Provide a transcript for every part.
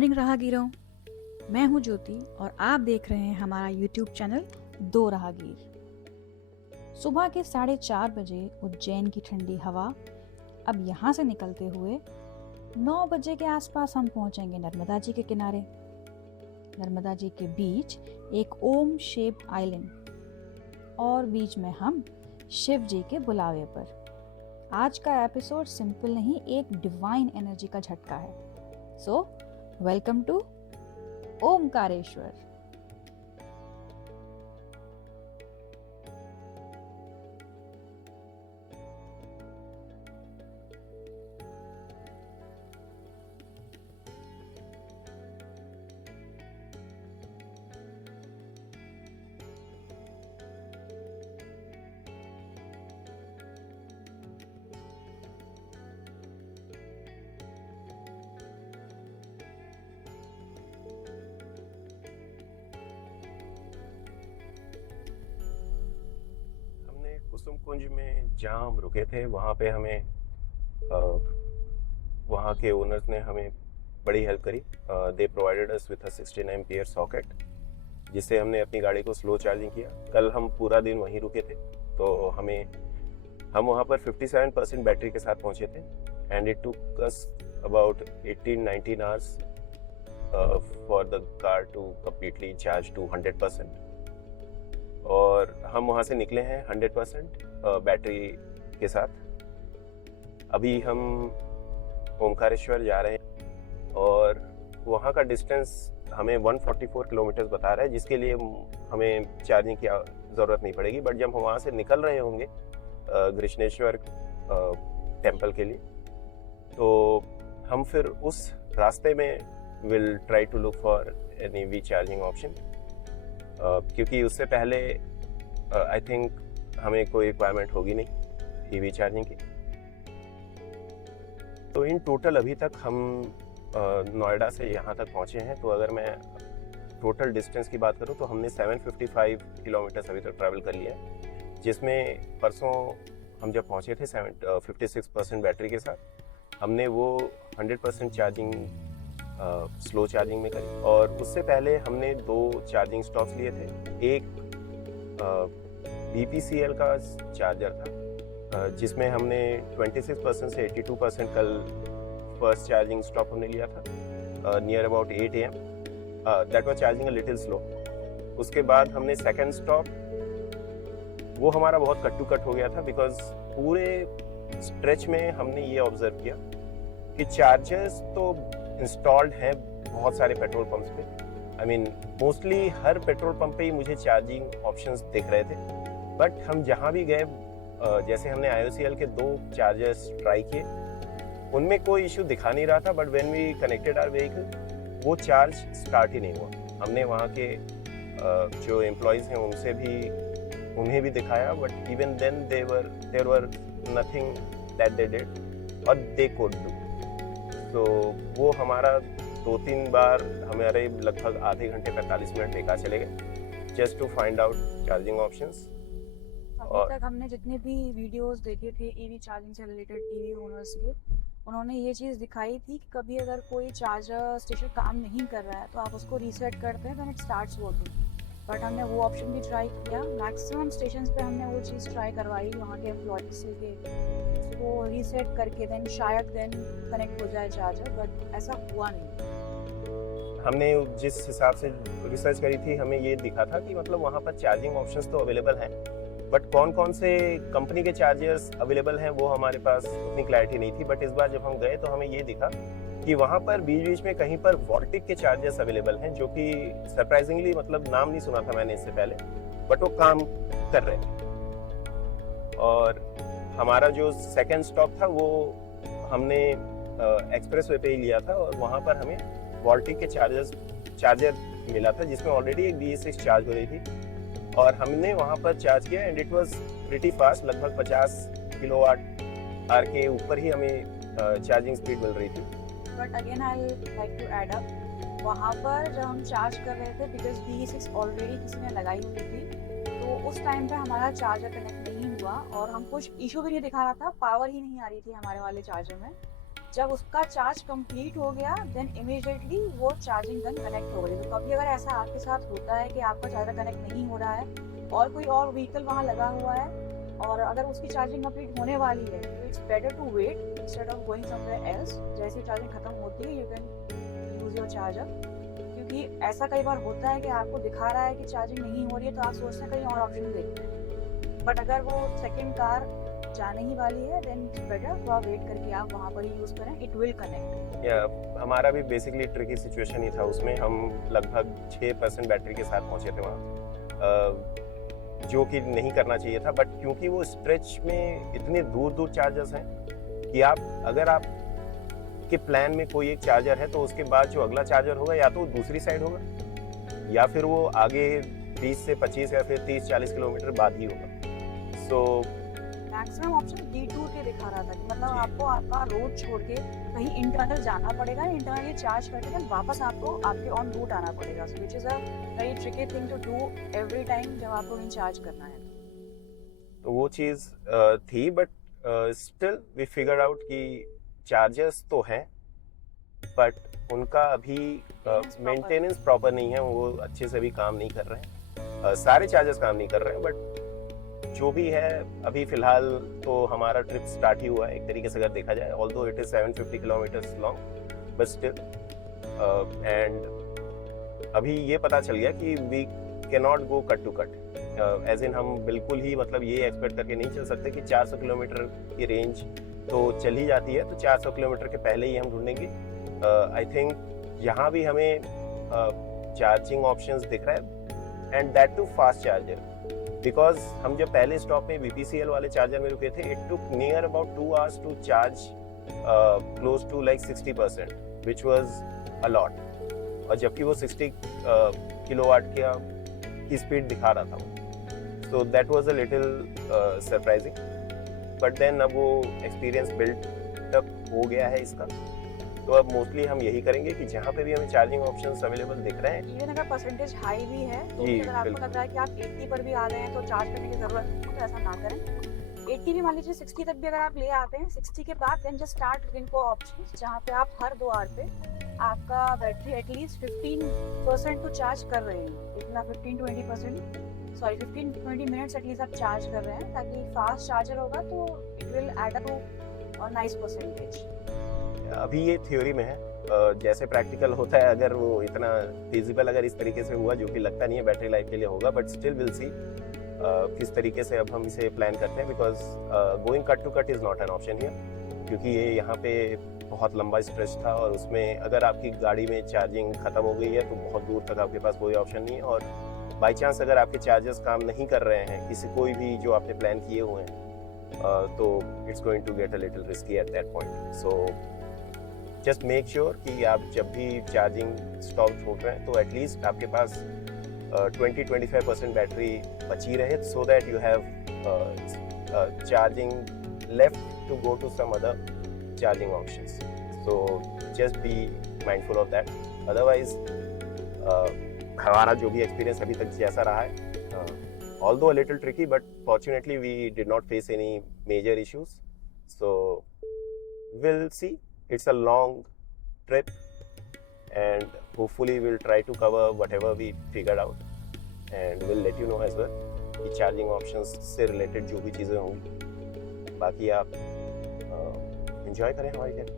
Morning राहगीरों, मैं हूँ ज्योति और आप देख रहे हैं हमारा यूट्यूब चैनल दो राहगीर। सुबह के 4:30 बजे उज्जैन की ठंडी हवा। अब यहाँ से निकलते हुए 9 बजे के आसपास हम पहुँचेंगे नर्मदा जी के किनारे। नर्मदा जी के बीच एक ओम शेप्ड आइलैंड और बीच में हम शिव जी के बुलावे पर। आज का एपिसोड सिंपल नहीं, एक डिवाइन एनर्जी का झटका है। So welcome to Omkareshwar. Kusum Kunj में जहाँ हम रुके थे वहाँ पे हमें वहाँ के ओनर्स ने हमें बड़ी हेल्प करी। दे provided us with a 16 ampere socket, जिससे हमने अपनी गाड़ी को स्लो चार्जिंग किया। कल हम पूरा दिन वहीं रुके थे, तो हम वहाँ पर 57% बैटरी के साथ पहुँचे थे and it took us about 18-19 hours for the car to completely charge to 100%। और हम वहाँ से निकले हैं 100% बैटरी के साथ। अभी हम ओमकारेश्वर जा रहे हैं और वहाँ का डिस्टेंस हमें 144 किलोमीटर बता रहा है, जिसके लिए हमें चार्जिंग की ज़रूरत नहीं पड़ेगी। बट जब हम वहाँ से निकल रहे होंगे कृष्णेश्वर टेम्पल के लिए, तो हम फिर उस रास्ते में will try to look for an EV charging option, क्योंकि उससे पहले आई थिंक हमें कोई रिक्वायरमेंट होगी नहीं ईवी चार्जिंग की। तो इन टोटल अभी तक हम नोएडा से यहाँ तक पहुँचे हैं। तो अगर मैं टोटल डिस्टेंस की बात करूँ तो हमने 755 किलोमीटर अभी तक ट्रैवल कर लिया है, जिसमें परसों हम जब पहुँचे थे 56% बैटरी के साथ, हमने वो 100% चार्जिंग स्लो चार्जिंग में करी। और उससे पहले हमने 2 चार्जिंग स्टॉप्स लिए थे। एक BPCL का चार्जर था, जिसमें हमने 26% से 82% कल फर्स्ट चार्जिंग स्टॉप हमने लिया था near about 8 AM। That was charging a little slow. उसके बाद हमने सेकंड स्टॉप, वो हमारा बहुत कट टू कट हो गया था, बिकॉज पूरे स्ट्रेच में हमने ये ऑब्जर्व किया कि चार्जर्स तो इंस्टॉल्ड हैं बहुत सारे पेट्रोल पंप्स पे। I mean mostly her petrol pump पे ही मुझे चार्जिंग ऑप्शंस दिख रहे थे। बट हम जहाँ भी गए, जैसे हमने IOCL के 2 चार्जर्स ट्राई किए, उनमें कोई इशू दिखा नहीं रहा था। But when we connected our vehicle, वो चार्ज स्टार्ट ही नहीं हुआ। हमने वहाँ के जो एम्प्लॉयज़ हैं उन्हें भी दिखाया, but even then there were nothing that they did और दे कुड डू। तो वो हमारा 2-3 बार हमारे लगभग आधे घंटे 45 मिनट बेकार चले गए just to find out charging options. अभी तक हमने जितने भी वीडियोस देखे थे ईवी चार्जिंग से रिलेटेड ईवी ओनर्स के, उन्होंने ये चीज़ दिखाई थी कि कभी अगर कोई चार्जर स्टेशन काम नहीं कर रहा है तो आप उसको रीसेट करते हैं, then it starts working. But हमने वो ऑप्शन भी ट्राई किया। मैक्सिमम स्टेशन पे हमने वो चीज़ ट्राई करवाई वहाँ के एम्प्लॉयज़ के, उसको रीसेट करके देन शायद कनेक्ट हो जाए चार्जर, बट ऐसा हुआ नहीं। हमने जिस हिसाब से रिसर्च करी थी, हमें ये दिखा था कि मतलब वहाँ पर चार्जिंग ऑप्शंस तो अवेलेबल हैं, बट कौन कौन से कंपनी के चार्जर्स अवेलेबल हैं वो हमारे पास उतनी क्लैरिटी नहीं थी। बट इस बार जब हम गए तो हमें ये दिखा कि वहाँ पर बीच बीच में कहीं पर वोल्टिक के चार्जर्स अवेलेबल हैं, जो कि सरप्राइजिंगली, मतलब नाम नहीं सुना था मैंने इससे पहले, बट वो काम कर रहे थे। और हमारा जो सेकंड स्टॉप था वो हमने एक्सप्रेस वे पे ही लिया था, और वहाँ पर हमें वोल्टिक के चार्जर मिला था, जिसमें ऑलरेडी एक BS6 चार्ज हो रही थी। और हमने वहाँ पर चार्ज किया and it was pretty fast. लगभग 50 किलोवाट आवर के ऊपर ही हमें चार्जिंग स्पीड मिल रही थी। But again I like to add up, वहाँ पर जब हम चार्ज कर रहे थे, बिकॉज BS6 ऑलरेडी किसी ने लगाई हुई थी, तो उस टाइम पे हमारा चार्जर कनेक्ट नहीं हुआ और हम कुछ इशू भी नहीं दिखा रहा था, पावर ही नहीं आ रही थी हमारे वाले चार्जर में। जब उसका चार्ज कंप्लीट हो गया देन इमीडिएटली वो चार्जिंग गन कनेक्ट हो गई। तो कभी अगर ऐसा आपके साथ होता है कि आपका चार्जर कनेक्ट नहीं हो रहा है और कोई और व्हीकल वहाँ लगा हुआ है और अगर उसकी चार्जिंग कंप्लीट होने वाली है तो it's better to wait instead of going somewhere else. जैसे चार्जिंग खत्म होती है you can use your charger, क्योंकि ऐसा कई बार होता है कि आपको दिखा रहा है कि चार्जिंग नहीं हो रही है तो आप सोचते हैं कहीं और ऑप्शन देखते हैं, बट अगर वो सेकेंड कार जाने ही वाली है देन इट्स बेटर थोड़ा वेट करके आप वहाँ पर ही यूज़ करें, इट विल कनेक्ट। या हमारा भी बेसिकली ट्रिकी सिचुएशन ही था, उसमें हम लगभग 6% बैटरी के साथ पहुंचे थे वहाँ, जो कि नहीं करना चाहिए था। बट क्योंकि वो स्ट्रेच में इतने दूर दूर चार्जर्स हैं कि आप अगर आप के प्लान में कोई एक चार्जर है तो उसके बाद जो अगला चार्जर होगा या तो दूसरी साइड होगा या फिर वो आगे 20 से 25 या फिर 30-40 किलोमीटर बाद ही होगा। सो मैक्सिमम ऑप्शन डिटूर के दिखा रहा था कि मतलब आपको आपका रोड छोड़ के कहीं इंटरनल जाना पड़ेगा, इंटरनली चार्ज करके देन वापस आपको आपके ऑन रूट आना पड़ेगा, which is a very tricky thing to do every time जब आपको रिचार्ज करना है। तो वो चीज़ थी, but still we figure out कि चार्जर्स तो हैं बट उनका अभी मेंटेनेंस प्रॉपर नहीं है, वो अच्छे से भी काम नहीं कर रहे हैं। सारे चार्जर्स काम नहीं कर रहे हैं, बट जो भी है अभी फिलहाल तो हमारा ट्रिप स्टार्ट ही हुआ है एक तरीके से अगर देखा जाए, although it is 750 kilometres long but still. And अभी ये पता चल गया कि we can not go cut to cut, as in हम बिल्कुल ही मतलब ये एक्सपेक्ट करके नहीं चल सकते कि 400 किलोमीटर की रेंज तो चल ही जाती है तो 400 किलोमीटर के पहले ही हम ढूंढेंगे। आई थिंक यहाँ भी हमें चार्जिंग ऑप्शंस दिख रहा है and that too fast charger, because हम जब पहले स्टॉप में BPCL वाले चार्जर में रुके थे, it took near about 2 hours to charge close to like 60%, which was a lot. और जबकि वो 60 किलोवाट की स्पीड दिखा रहा था, so that was a little surprising. But then अब वो एक्सपीरियंस बिल्ड अप हो गया है इसका, तो अब मोस्टली हम यही करेंगे कि जहाँ पे भी हमें चार्जिंग ऑप्शंस अवेलेबल दिख रहे हैं, इवन अगर परसेंटेज हाई भी है तो जी, भी अगर आपको बिल्कुल। लग रहा है कि आप 80 पर भी आ गए हैं तो चार्ज करने की जरूरत नहीं है, तो ऐसा ना करें। 80 भी मान लीजिए 60 तक भी अगर आप ले आते हैं, 60 के बाद then just start looking for options जहाँ पे आप हर 2 आवर पे आपका बैटरी एटलीस्ट 15% तो चार्ज कर रहे हैं, इतना 15-20 मिनट्स एटलीस्ट आप चार्ज कर रहे हैं, ताकि फास्ट चार्जर होगा तो it will add up to a nice percentage. अभी ये थ्योरी में है, जैसे प्रैक्टिकल होता है अगर वो इतना फिजिबल अगर इस तरीके से हुआ, जो कि लगता नहीं है बैटरी लाइफ के लिए होगा, बट स्टिल विल सी किस तरीके से अब हम इसे प्लान करते हैं, because going cut to cut is not an option here, क्योंकि ये यहाँ पे बहुत लंबा स्ट्रेच था और उसमें अगर आपकी गाड़ी में चार्जिंग ख़त्म हो गई है तो बहुत दूर तक आपके पास कोई ऑप्शन नहीं है, और बाई चांस अगर आपके चार्जर्स काम नहीं कर रहे हैं किसी कोई भी जो आपने प्लान किए हुए हैं, तो it's going to get a little risky at that point. So just make sure कि आप जब भी चार्जिंग स्टॉप छोड़ रहे हैं तो एटलीस्ट आपके पास 20-25% बैटरी बची रहे, so that you have charging left to go to some other charging options. So just be mindful of that, otherwise हमारा जो भी एक्सपीरियंस अभी तक जैसा रहा है, although a little tricky, but fortunately we did not face any major issues. So we'll see. It's a long trip and hopefully we'll try to cover whatever we figured out, and we'll let you know as well कि charging options से related जो भी चीज़ें होंगी। बाकी आप enjoy करें हमारी जर्नी।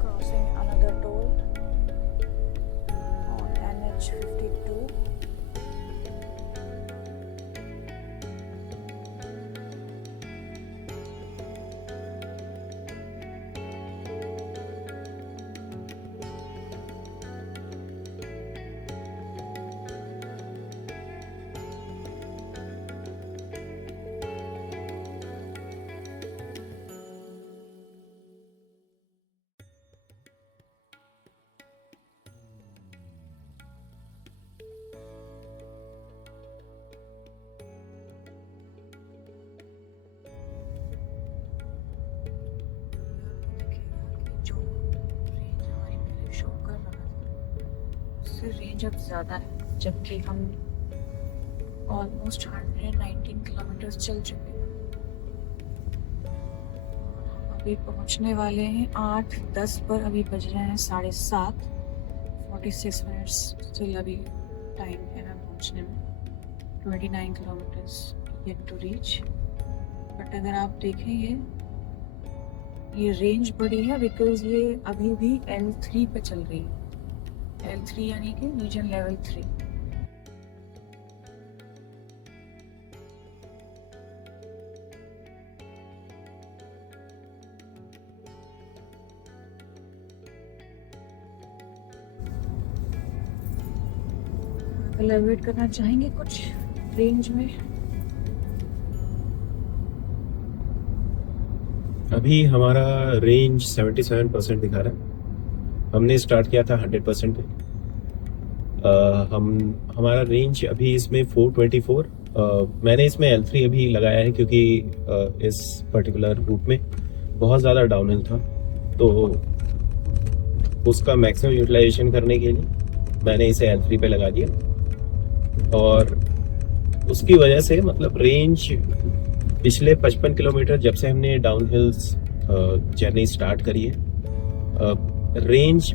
Crossing फिर रेंज अब ज़्यादा है, जबकि हम ऑलमोस्ट 119 किलोमीटर चल चुके हैं। अभी पहुंचने वाले हैं 8:10 पर, अभी बज रहे हैं 7:30, 46 मिनट्स स्टिल अभी टाइम है हमें पहुंचने में। 29 kilometres yet to reach. But अगर आप देखें ये रेंज बड़ी है बिकॉज ये अभी भी L3 पे चल रही है। L3 यानी कि रीजन लेवल 3। एलिवेट करना चाहेंगे कुछ रेंज में? अभी हमारा रेंज 77% दिखा रहा है। हमने स्टार्ट किया था 100% पे। हमारा रेंज अभी इसमें 424। मैंने इसमें L3 अभी लगाया है क्योंकि इस पर्टिकुलर रूट में बहुत ज़्यादा डाउनहिल था, तो उसका मैक्सिमम यूटिलाइजेशन करने के लिए मैंने इसे L3 पे लगा दिया। और उसकी वजह से मतलब रेंज पिछले 55 किलोमीटर जब से हमने डाउनहिल्स जर्नी स्टार्ट करी है, रेंज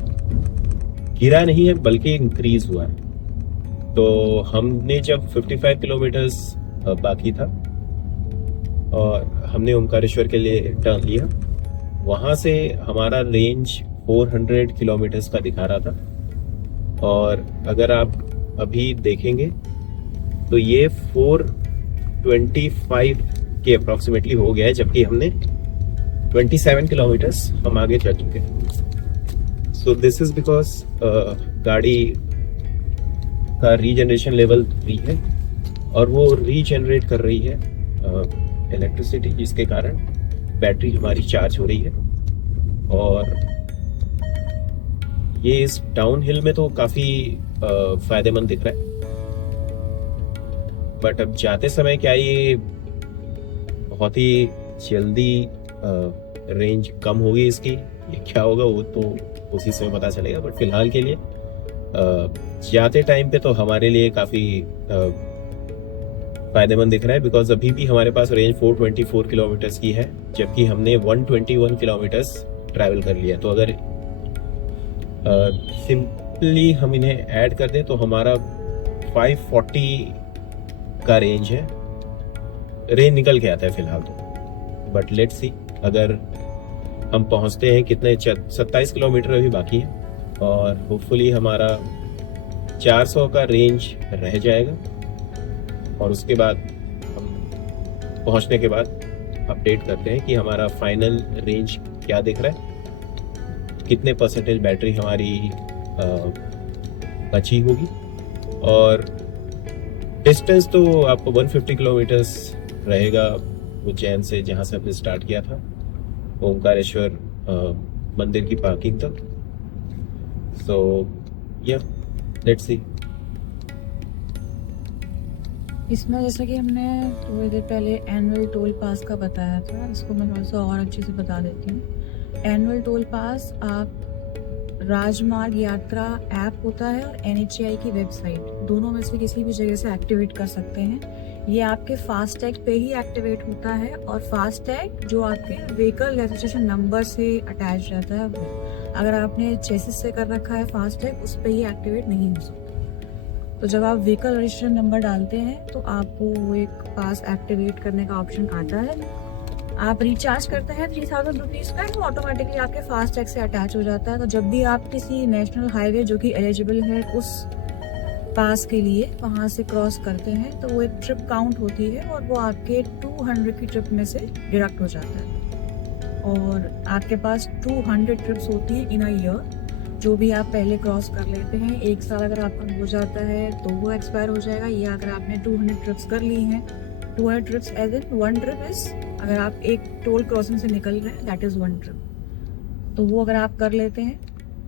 गिरा नहीं है बल्कि इंक्रीज हुआ है। तो हमने जब 55 किलोमीटर्स बाकी था और हमने ओमकारेश्वर के लिए टर्न लिया, वहाँ से हमारा रेंज 400 किलोमीटर्स का दिखा रहा था। और अगर आप अभी देखेंगे तो ये 425 के अप्रॉक्सीमेटली हो गया है, जबकि हमने 27 किलोमीटर्स हम आगे चल चुके हैं। सो दिस इज बिकॉज गाड़ी का रीजनरेशन लेवल 3 है और वो रीजनरेट कर रही है इलेक्ट्रिसिटी, जिसके कारण बैटरी हमारी चार्ज हो रही है। और ये इस डाउन हिल में तो काफ़ी फायदेमंद दिख रहा है। बट अब जाते समय क्या ये बहुत ही जल्दी रेंज कम होगी इसकी, ये क्या होगा वो तो उसी समय पता चलेगा। बट फिलहाल के लिए जाते टाइम पे तो हमारे लिए काफ़ी फायदेमंद दिख रहा है, बिकॉज अभी भी हमारे पास रेंज 424 किलोमीटर्स की है, जबकि हमने 121 किलोमीटर्स ट्रैवल कर लिया। तो अगर सिंपली हम इन्हें ऐड कर दें तो हमारा 540 का रेंज है। रेंज निकल के आता है फिलहाल तो, बट लेट्स सी अगर हम पहुंचते हैं कितने। 27 किलोमीटर अभी बाकी है और होपफुली हमारा 400 का रेंज रह जाएगा। और उसके बाद हम पहुंचने के बाद अपडेट करते हैं कि हमारा फाइनल रेंज क्या दिख रहा है, कितने परसेंटेज बैटरी हमारी बची होगी। और डिस्टेंस तो आपको 150 किलोमीटर्स रहेगा उज्जैन से, जहाँ से हमने स्टार्ट किया था, ओमकारेश्वर मंदिर की पार्किंग तक। सो या लेट्स सी। इसमें जैसा कि हमने थोड़ी देर पहले एनुअल टोल पास का बताया था, इसको मैं थोड़ा सा और अच्छे से बता देती हूँ। एनुअल टोल पास आप राजमार्ग यात्रा ऐप होता है और NHAI की वेबसाइट, दोनों में से किसी भी जगह से एक्टिवेट कर सकते हैं। ये आपके फास्टैग पे ही एक्टिवेट होता है और फास्टैग जो आपके व्हीकल रजिस्ट्रेशन नंबर से अटैच रहता है वो, अगर आपने चेसिस से कर रखा है फास्टैग, उस पर ही एक्टिवेट नहीं हो सकता। तो जब आप व्हीकल रजिस्ट्रेशन नंबर डालते हैं तो आपको वो एक पास एक्टिवेट करने का ऑप्शन आता है। आप रिचार्ज करते हैं 3000 रुपीज़ का, तो ऑटोमेटिकली आपके फास्टैग से अटैच हो जाता है। तो जब भी आप किसी नेशनल हाईवे जो कि एलिजिबल है उस पास के लिए वहाँ से क्रॉस करते हैं तो वो एक ट्रिप काउंट होती है और वो आपके 200 की ट्रिप में से डिडक्ट हो जाता है। और आपके पास 200 ट्रिप्स होती है इन अ ईयर, जो भी आप पहले क्रॉस कर लेते हैं। एक साल अगर आपका हो जाता है तो वो एक्सपायर हो जाएगा, या अगर आपने 200 ट्रिप्स कर ली हैं, 200 trips as in 1 trip is, अगर आप एक टोल क्रॉसिंग से निकल रहे हैं दैट इज़ 1 ट्रिप। तो वो अगर आप कर लेते हैं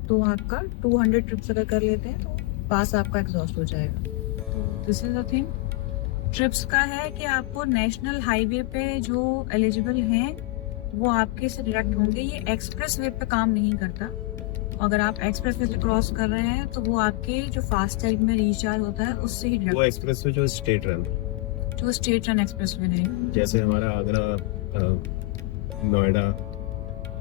तो आपका 200 ट्रिप्स अगर कर लेते हैं तो पास आपका एग्जॉस्ट हो जाएगा। तो this is the thing. Trips का है कि आपको नेशनल हाईवे पे जो एलिजिबल हैं वो आपके से डिडक्ट होंगे। ये एक्सप्रेस वे पे काम नहीं करता। अगर आप एक्सप्रेस वे से क्रॉस कर रहे हैं तो वो आपके जो फास्ट टैग में रिचार्ज होता है उससे ही वो एक्सप्रेस वे जो स्टेट रन, जो स्टेट रन एक्सप्रेस वे नहीं, जैसे हमारा Agra Noida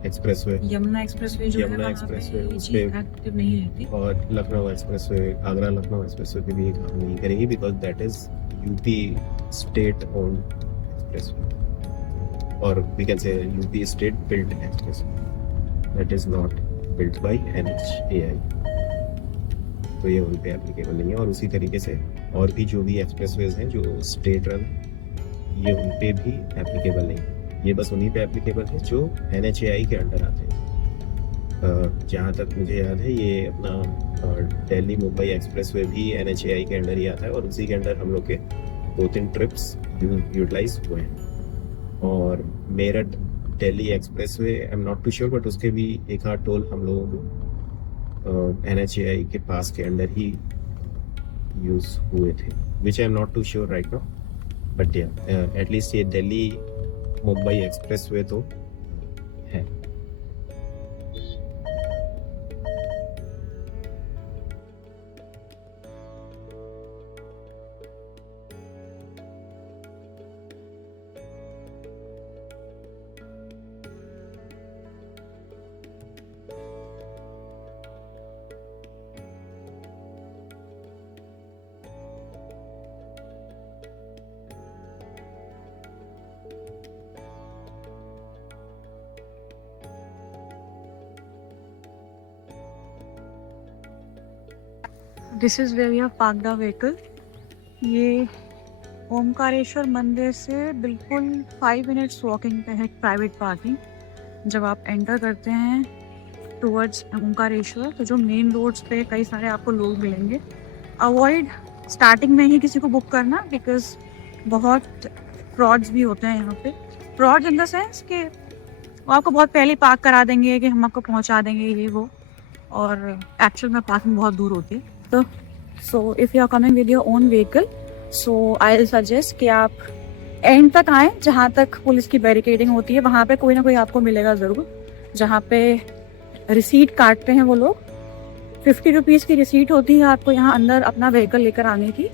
express way, Yamuna express way जो है यमुना वहाँ एक्सप्रेस पे वे ये उस चीज़ पे, एक्टिव नहीं रहती। और Lucknow expressway, Agra Lucknow expressway पे भी ये काम नहीं करेगी because that is UP state owned expressway, और we can say UP state built expressway, that is not built by NHAI, तो ये उन पे एप्लीकेबल नहीं है। और उसी तरीके से और भी जो भी एक्सप्रेसवेज हैं जो स्टेट रन, ये उन पे भी एप्लीकेबल नहीं है। ये बस उन्हीं पे एप्लीकेबल है जो NHAI के अंडर आते हैं। जहाँ तक मुझे याद है ये अपना दिल्ली मुंबई एक्सप्रेसवे भी NHAI के अंडर ही आता है, और उसी के अंडर हम लोग के 2-3 ट्रिप्स यूटिलाइज हुए हैं। और Meerut Delhi expressway I am not too sure, but उसके भी एक आध टोल हम लोगों को NHAI के पास के अंडर ही यूज हुए थे, which I am not too sure right now, but या एटलीस्ट ये दिल्ली मुंबई एक्सप्रेसवे तो है। This is where we have parked our vehicle. ये ओमकारेश्वर मंदिर से बिल्कुल 5 मिनट्स वॉकिंग पे है प्राइवेट पार्किंग। जब आप एंटर करते हैं टुवर्ड्स ओमकारेश्वर तो जो मेन रोड्स पे कई सारे आपको लोग मिलेंगे। अवॉइड स्टार्टिंग में ही किसी को बुक करना, बिकॉज बहुत फ्रॉड्स भी होते हैं यहाँ पे। फ्रॉड इन द सेंस कि वो आपको बहुत पहले पार्क करा देंगे कि हम आपको पहुँचा देंगे ये वो, और एक्चुअल में पार्किंग बहुत दूर होती है। तो so if you are coming with your own vehicle, so I will suggest कि आप एंड तक आएँ जहाँ तक पुलिस की बैरिकेडिंग होती है। वहाँ पे कोई ना कोई आपको मिलेगा ज़रूर, जहाँ पे रिसीट काटते हैं वो लोग। 50 रुपीज़ की रिसीट होती है आपको यहाँ अंदर अपना व्हीकल लेकर आने की।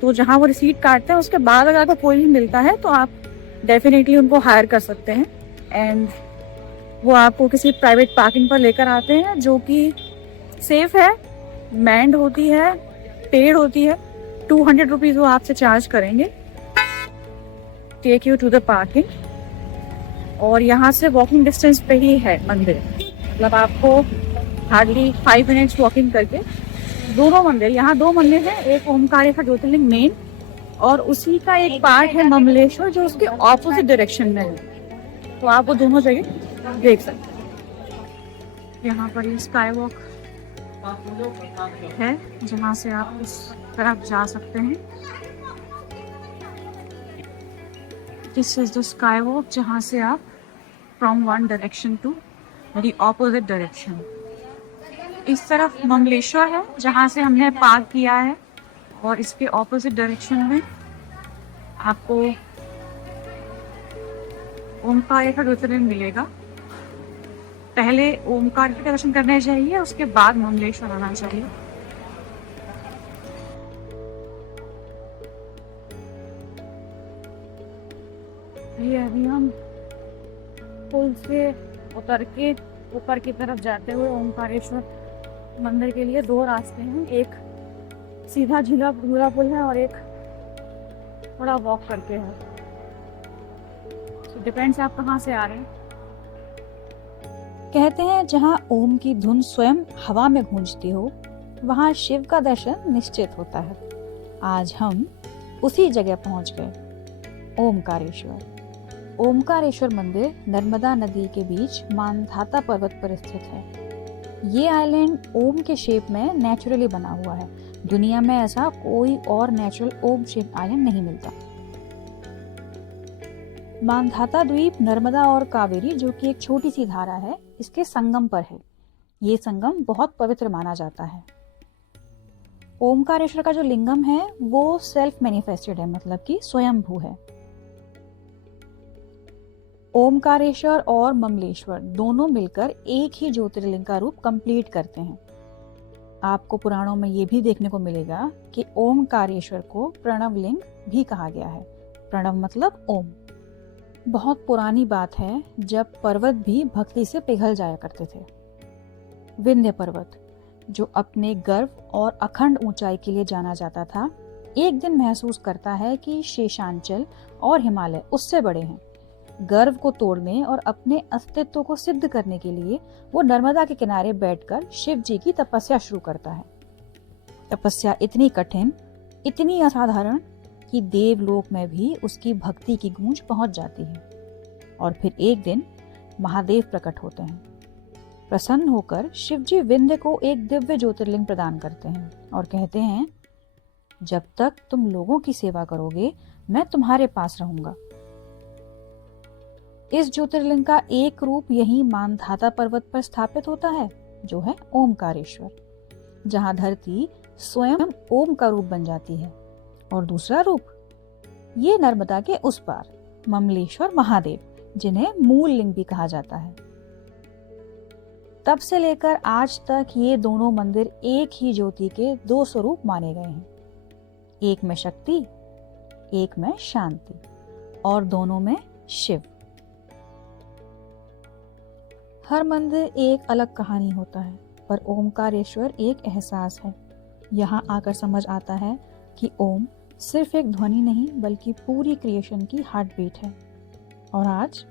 तो जहाँ वो रिसीट काटते हैं उसके बाद अगर आपको कोई भी मिलता है तो आप डेफिनेटली उनको हायर कर सकते हैं, एंड वो आपको किसी प्राइवेट पार्किंग पर लेकर आते हैं जो कि सेफ है, मैंड होती है, पेड होती है। 200 रुपीज़ वो आपसे चार्ज करेंगे, take you to the parking. और यहाँ से वॉकिंग डिस्टेंस पे ही है मंदिर, मतलब आपको हार्डली 5 मिनट्स वॉकिंग करके दोनों मंदिर, यहाँ 2 मंदिर हैं, एक ओमकारेश्वर ज्योतिर्लिंग मेन और उसी का एक पार्ट है ममलेश्वर जो उसके ऑपोजिट डायरेक्शन में है। तो आप वो दोनों जगह देख सकते हैं। यहाँ पर ये स्काई वॉक है जहाँ से आप उस तरफ जा सकते हैं। This is the sky walk जहाँ से आप from one direction to the opposite direction. इस तरफ मंगलेश्वर है जहाँ से हमने पार्क किया है, और इसके ऑपोजिट डायरेक्शन में आपको ओमकारेश्वर ज्योतिर्लिंग मिलेगा। पहले ओमकार के दर्शन करने चाहिए, उसके बाद मंगलेश्वर आना चाहिए। ये अभी हम पुल से उतर के ऊपर की तरफ जाते हुए ओमकारेश्वर मंदिर के लिए 2 रास्ते हैं, एक सीधा झीला पूरा पुल है और एक थोड़ा वॉक करके है। तो डिपेंड्स आप कहाँ से आ रहे हैं। कहते हैं जहाँ ओम की धुन स्वयं हवा में गूंजती हो वहाँ शिव का दर्शन निश्चित होता है। आज हम उसी जगह पहुँच गए, ओमकारेश्वर। ओमकारेश्वर मंदिर नर्मदा नदी के बीच मानधाता पर्वत पर स्थित है। ये आइलैंड ओम के शेप में नेचुरली बना हुआ है। दुनिया में ऐसा कोई और नेचुरल ओम शेप आइलैंड नहीं मिलता। मानधाता द्वीप नर्मदा और कावेरी, जो कि एक छोटी सी धारा है, इसके संगम पर है। ये संगम बहुत पवित्र माना जाता है। ओमकारेश्वर का जो लिंगम है वो सेल्फ मैनिफेस्टेड है, मतलब कि स्वयंभू है। ओमकारेश्वर और ममलेश्वर दोनों मिलकर एक ही ज्योतिर्लिंग का रूप कंप्लीट करते हैं। आपको पुराणों में ये भी देखने को मिलेगा कि ओमकारेश्वर को प्रणव लिंग भी कहा गया है। प्रणव मतलब ओम। बहुत पुरानी बात है जब पर्वत भी भक्ति से पिघल जाया करते थे। विंध्य पर्वत, जो अपने गर्व और अखंड ऊंचाई के लिए जाना जाता था, एक दिन महसूस करता है कि शेषांचल और हिमालय उससे बड़े हैं। गर्व को तोड़ने और अपने अस्तित्व को सिद्ध करने के लिए वो नर्मदा के किनारे बैठकर शिव जी की तपस्या शुरू करता है। तपस्या इतनी कठिन, इतनी असाधारण कि देवलोक में भी उसकी भक्ति की गूंज पहुंच जाती है। और फिर एक दिन महादेव प्रकट होते हैं। प्रसन्न होकर शिवजी विंध्य को एक दिव्य ज्योतिर्लिंग प्रदान करते हैं और कहते हैं, जब तक तुम लोगों की सेवा करोगे मैं तुम्हारे पास रहूंगा। इस ज्योतिर्लिंग का एक रूप यही मानधाता पर्वत पर स्थापित होता है, जो है ओमकारेश्वर, जहां धरती स्वयं ओम का रूप बन जाती है। और दूसरा रूप ये नर्मदा के उस पार ममलेश्वर महादेव, जिन्हें मूल लिंग भी कहा जाता है। तब से लेकर आज तक ये दोनों मंदिर एक ही ज्योति के दो स्वरूप माने गए हैं। एक में शक्ति, एक में शांति, और दोनों में शिव। हर मंदिर एक अलग कहानी होता है, पर ओमकारेश्वर एक एहसास है। यहाँ आकर समझ आता है कि ओम सिर्फ एक ध्वनि नहीं बल्कि पूरी क्रिएशन की हार्ट बीट है। और आज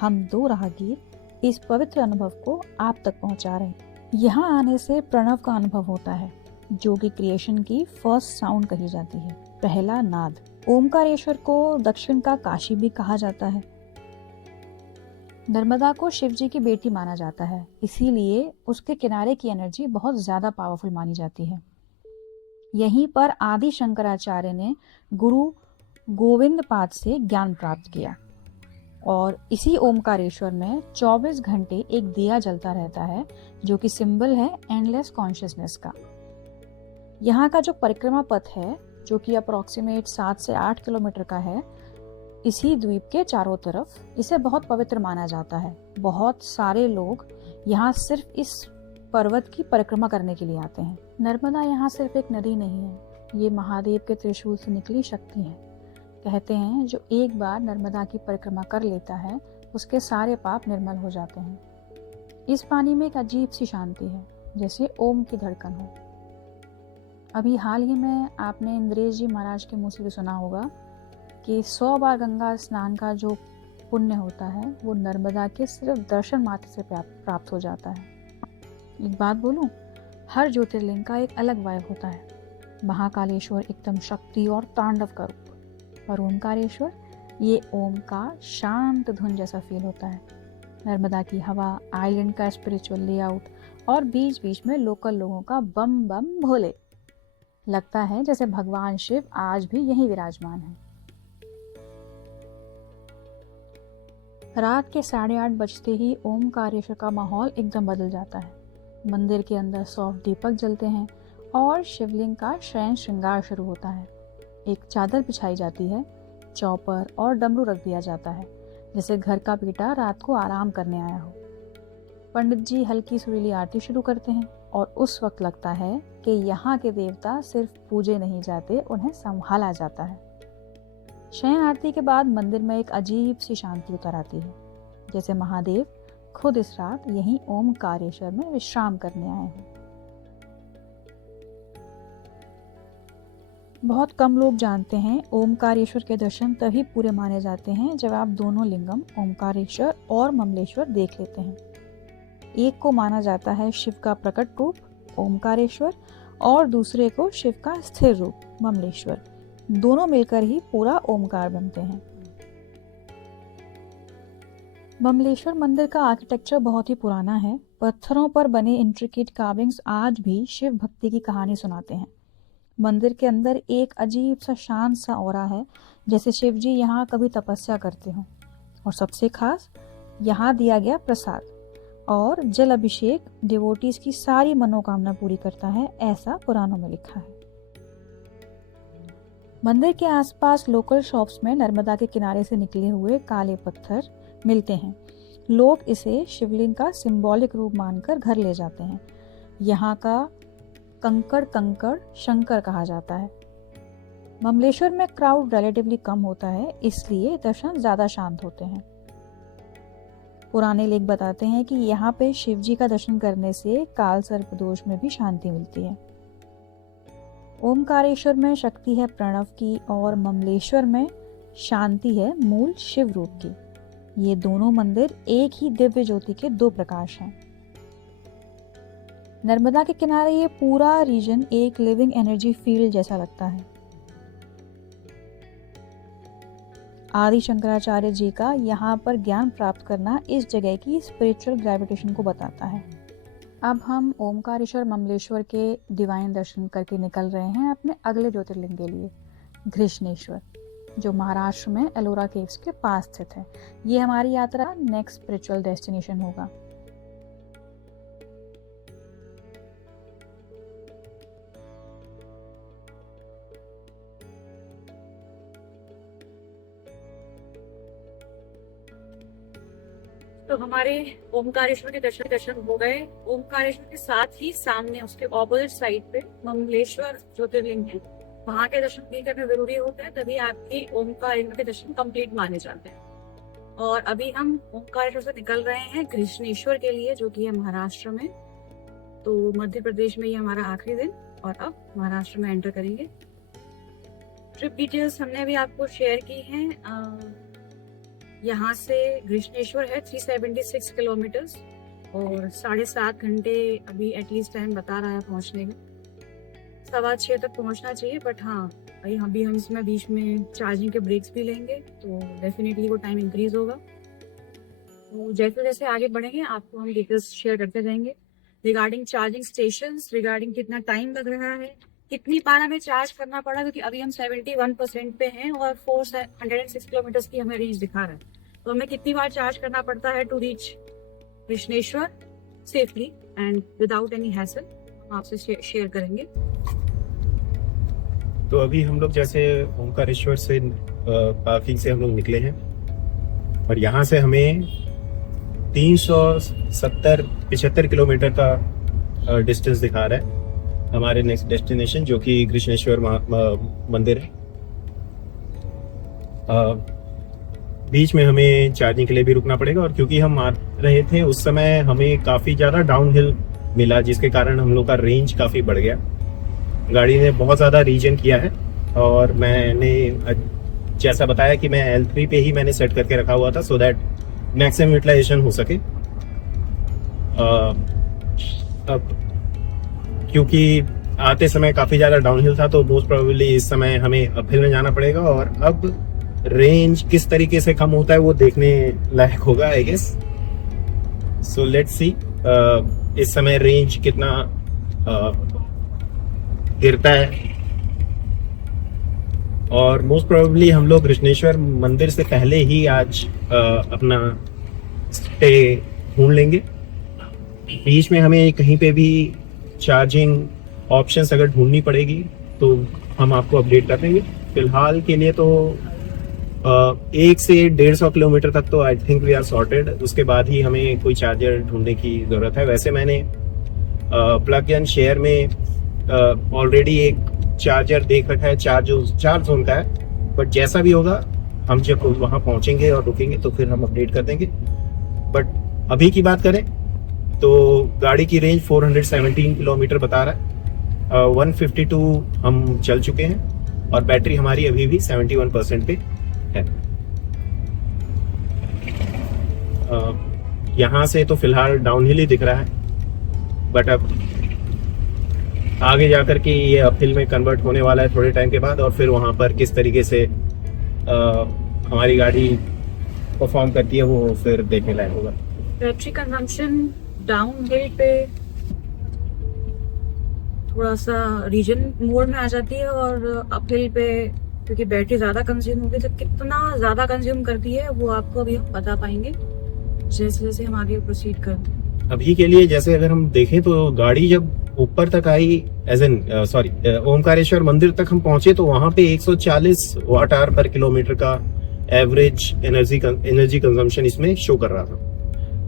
हम दो राहगीर इस पवित्र अनुभव को आप तक पहुंचा रहे हैं। यहाँ आने से प्रणव का अनुभव होता है, जो कि क्रिएशन की फर्स्ट साउंड कही जाती है, पहला नाद। ओमकारेश्वर को दक्षिण का काशी भी कहा जाता है। नर्मदा को शिव जी की बेटी माना जाता है, इसीलिए उसके किनारे की एनर्जी बहुत ज्यादा पावरफुल मानी जाती है। यहीं पर आदि शंकराचार्य ने गुरु गोविंद पाद से ज्ञान प्राप्त किया। और इसी ओमकारेश्वर में 24 घंटे एक दिया जलता रहता है, जो कि सिंबल है एंडलेस कॉन्शियसनेस का। यहाँ का जो परिक्रमा पथ है, जो कि अप्रोक्सीमेट 7 से 8 किलोमीटर का है, इसी द्वीप के चारों तरफ, इसे बहुत पवित्र माना जाता है। बहुत सारे लोग यहाँ सिर्फ इस पर्वत की परिक्रमा करने के लिए आते हैं। नर्मदा यहाँ सिर्फ एक नदी नहीं है, ये महादेव के त्रिशूल से निकली शक्ति है। कहते हैं जो एक बार नर्मदा की परिक्रमा कर लेता है, उसके सारे पाप निर्मल हो जाते हैं। इस पानी में एक अजीब सी शांति है, जैसे ओम की धड़कन हो। अभी हाल ही में आपने इंद्रेश जी महाराज के मुंह से भी सुना होगा कि 100 बार गंगा स्नान का जो पुण्य होता है, वो नर्मदा के सिर्फ दर्शन मात्र से प्राप्त हो जाता है। एक बात बोलूं, हर ज्योतिर्लिंग का एक अलग वाइब होता है। महाकालेश्वर एकदम शक्ति और तांडव का रूप, और ओमकारेश्वर ये ओम का शांत धुन जैसा फील होता है। नर्मदा की हवा, आइलैंड का स्पिरिचुअल लेआउट, और बीच बीच में लोकल लोगों का बम बम भोले। लगता है जैसे भगवान शिव आज भी यहीं विराजमान है। रात के 8:30 बजते ही ओमकारेश्वर का माहौल एकदम बदल जाता है। मंदिर के अंदर सॉफ्ट दीपक जलते हैं और शिवलिंग का शयन श्रृंगार शुरू होता है। एक चादर बिछाई जाती है, चौपर और डमरू रख दिया जाता है, जैसे घर का बेटा रात को आराम करने आया हो। पंडित जी हल्की सुरीली आरती शुरू करते हैं, और उस वक्त लगता है कि यहाँ के देवता सिर्फ पूजे नहीं जाते, उन्हें संभाला जाता है। शयन आरती के बाद मंदिर में एक अजीब सी शांति उतर आती है, जैसे महादेव खुद इस रात यहीं ओमकारेश्वर में विश्राम करने आए हैं। बहुत कम लोग जानते हैं ओमकारेश्वर के दर्शन तभी पूरे माने जाते हैं जब आप दोनों लिंगम ओमकारेश्वर और ममलेश्वर देख लेते हैं। एक को माना जाता है शिव का प्रकट रूप ओमकारेश्वर, और दूसरे को शिव का स्थिर रूप ममलेश्वर। दोनों मिलकर ही पूरा ओमकार बनते हैं। ममलेश्वर मंदिर का आर्किटेक्चर बहुत ही पुराना है। पत्थरों पर बने इंट्रिकेट कार्विंग्स आज भी शिव भक्ति की कहानी सुनाते हैं। मंदिर के अंदर एक अजीब सा शांत सा ऑरा है, जैसे शिव जी यहाँ कभी तपस्या करते हो। और सबसे खास, यहाँ दिया गया प्रसाद और जल अभिषेक डिवोटीज की सारी मनोकामना पूरी करता है, ऐसा पुराणों में लिखा है। मंदिर के आसपास लोकल शॉप्स में नर्मदा के किनारे से निकले हुए काले पत्थर मिलते हैं। लोग इसे शिवलिंग का सिंबॉलिक रूप मानकर घर ले जाते हैं। यहाँ का कंकड़ शंकर कहा जाता है। ममलेश्वर में क्राउड रिलेटिवली कम होता है, इसलिए दर्शन ज्यादा शांत होते हैं। पुराने लेख बताते हैं कि यहाँ पे शिव जी का दर्शन करने से काल सर्प दोष में भी शांति मिलती है। ओमकारेश्वर में शक्ति है प्रणव की और ममलेश्वर में शांति है मूल शिव रूप की। ये दोनों मंदिर एक ही दिव्य ज्योति के दो प्रकाश हैं। नर्मदा के किनारे ये पूरा रीजन एक लिविंग एनर्जी फील्ड जैसा लगता है। आदि शंकराचार्य जी का यहाँ पर ज्ञान प्राप्त करना इस जगह की स्पिरिचुअल ग्रेविटेशन को बताता है। अब हम ओमकारेश्वर ममलेश्वर के डिवाइन दर्शन करके निकल रहे हैं अपने अगले ज्योतिर्लिंग के लिए, घृष्णेश्वर, जो महाराष्ट्र में एलोरा केव्स के पास स्थित है। ये हमारी यात्रा नेक्स्ट स्पिरिचुअल डेस्टिनेशन होगा। तो हमारे ओमकारेश्वर के दर्शन हो गए। ओमकारेश्वर के साथ ही सामने उसके ऑपोजिट साइड पे ममलेश्वर ज्योतिर्लिंग है, वहां के दर्शन भी करना जरूरी होता है, तभी आपकी ओमकारेश्वर के दर्शन कंप्लीट माने जाते हैं। और अभी हम ओमकारेश्वर से निकल रहे हैं घृष्णेश्वर के लिए, जो कि है महाराष्ट्र में। तो मध्य प्रदेश में ये हमारा आखिरी दिन, और अब महाराष्ट्र में एंटर करेंगे। ट्रिप डिटेल्स हमने भी आपको शेयर की हैं। यहाँ से घृष्णेश्वर है 376 किलोमीटर्स और 7.5 घंटे अभी एटलीस्ट टाइम बता रहा है पहुँचने का। 6:15 तक पहुँचना चाहिए, बट हाँ अभी हम इसमें बीच में चार्जिंग के ब्रेक्स भी लेंगे, तो डेफिनेटली वो टाइम इंक्रीज होगा। तो जैसे जैसे आगे बढ़ेंगे आपको हम डिटेल्स शेयर करते जाएंगे रिगार्डिंग चार्जिंग स्टेशंस, रिगार्डिंग कितना टाइम लग रहा है, कितनी बार हमें चार्ज करना पड़ा, क्योंकि अभी हम 71% पे हैं और 406 किलोमीटर्स की हमें रेंज दिखा रहा है। तो हमें कितनी बार चार्ज करना पड़ता है to reach Grishneshwar safely and without any hassle, हम आपसे शेयर करेंगे। तो अभी हम लोग जैसे ओमकारेश्वर से पार्किंग से हम लोग निकले हैं और यहाँ से हमें 375 किलोमीटर का डिस्टेंस दिखा रहा है हमारे नेक्स्ट डेस्टिनेशन, जो कि घृष्णेश्वर मंदिर है। बीच में हमें चार्जिंग के लिए भी रुकना पड़ेगा, और क्योंकि हम आ रहे थे उस समय हमें काफ़ी ज़्यादा डाउनहिल मिला, जिसके कारण हम लोग का रेंज काफ़ी बढ़ गया। गाड़ी ने बहुत ज़्यादा रीजन किया है, और मैंने जैसा बताया कि मैं L3 पे ही मैंने सेट करके रखा हुआ था, सो दैट मैक्सिमम यूटिलाइजेशन हो सके। अब क्योंकि आते समय काफ़ी ज़्यादा डाउनहिल था, तो मोस्ट प्रोबेबली इस समय हमें अपहिल में जाना पड़ेगा, और अब रेंज किस तरीके से कम होता है वो देखने लायक होगा I guess. So let's see इस समय रेंज कितना गिरता है। और मोस्ट प्रोबेबली हम लोग घृष्णेश्वर मंदिर से पहले ही आज अपना स्टे ढूंढ लेंगे। बीच में हमें कहीं पे भी चार्जिंग ऑप्शंस अगर ढूंढनी पड़ेगी तो हम आपको अपडेट कर देंगे। फिलहाल के लिए तो 1 से 150 किलोमीटर तक तो I think we are sorted. उसके बाद ही हमें कोई चार्जर ढूंढने की ज़रूरत है। वैसे मैंने प्लग एंड शेयर में ऑलरेडी एक चार्जर देख रखा है, 4 जोन का है, बट जैसा भी होगा हम जब वहाँ पहुँचेंगे और रुकेंगे तो फिर हम अपडेट कर देंगे। बट अभी की बात करें तो गाड़ी की रेंज 417 किलोमीटर बता रहा है। 152 हम चल चुके हैं और बैटरी हमारी अभी भी 71% पे है। यहाँ से तो फिलहाल डाउनहिल ही दिख रहा है, बट अब आगे जाकर के ये अपहिल में कन्वर्ट होने वाला है थोड़े टाइम के बाद, और फिर वहाँ पर किस तरीके से हमारी गाड़ी परफॉर्म करती है वो फिर देखने लायक होगा। बैटरी कंजम्पशन डाउन हिल पे थोड़ा सा रीजन मोड में आ जाती है, और अपहिल पे क्योंकि बैटरी ज़्यादा कंज्यूम होगी, तो कितना ज़्यादा कंज्यूम करती है वो आपको अभी हम बता पाएंगे जैसे जैसे हम आगे प्रोसीड करते हैं। अभी के लिए जैसे अगर हम देखें तो गाड़ी जब ऊपर तक आई, एज एन सॉरी ओमकारेश्वर मंदिर तक हम पहुंचे तो वहां पे 140 वाट आवर पर किलोमीटर का एवरेज एनर्जी कंजम्पशन इसमें शो कर रहा था।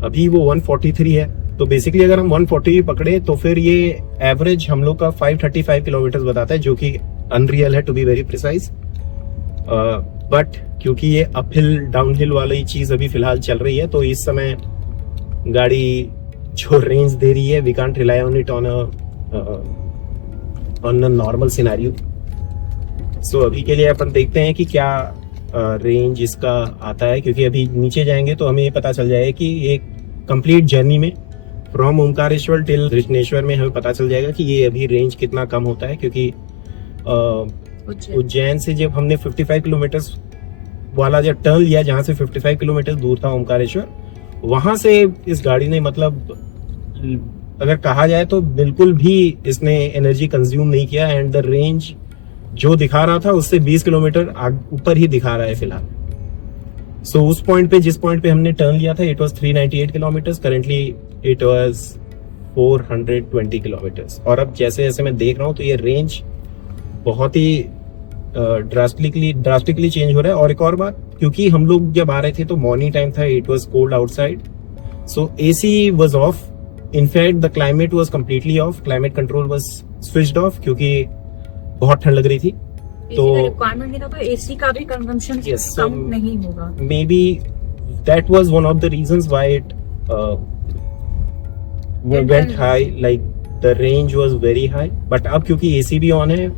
अभी वो 143 है, तो बेसिकली अगर हम 140 पकड़े तो फिर ये एवरेज हम लोग का 535 किलोमीटर बताता है, जो कि अनरियल है to be very precise. But क्योंकि ये अपहिल डाउनहिल वाली चीज अभी फिलहाल चल रही है, तो इस समय गाड़ी जो रेंज दे रही है, we can't rely on it on a normal scenario. सो अभी के लिए अपन देखते हैं कि क्या रेंज इसका आता है, क्योंकि अभी नीचे जाएंगे तो हमें ये पता चल जाएगा कि एक कंप्लीट जर्नी में फ्रॉम ओमकारेश्वर टिल कृष्णेश्वर में हमें पता चल जाएगा कि ये अभी रेंज कितना कम होता है। क्योंकि उज्जैन से जब हमने 55 किलोमीटर वाला जब टर्न लिया, जहां से 55 किलोमीटर दूर था ओमकारेश्वर, वहां से इस गाड़ी ने मतलब अगर कहा जाए तो बिल्कुल भी इसने एनर्जी कंज्यूम नहीं किया। एंड द रेंज जो दिखा रहा था उससे 20 किलोमीटर ऊपर ही दिखा रहा है फिलहाल। सो उस पॉइंट पे, जिस पॉइंट पे हमने टर्न लिया था, it was 398 kilometre, currently it was 420 kilometre. और अब जैसे जैसे मैं देख रहा हूँ तो ये रेंज बहुत ही ड्रास्टिकली चेंज हो रहा है। और एक और बात, क्योंकि हम लोग जब आ रहे थे तो मॉर्निंग टाइम था, it was cold outside, so AC was of. In fact the climate was completely off, climate control was switched off, क्योंकि बहुत ठंड लग रही थी। तो रिक्वायरमेंट नहीं था, तो एसी का भी कंजम्पशन कम नहीं होगा। May be that was one of the reasons why it went high, like the range was very high. But अब क्योंकि एसी भी ऑन है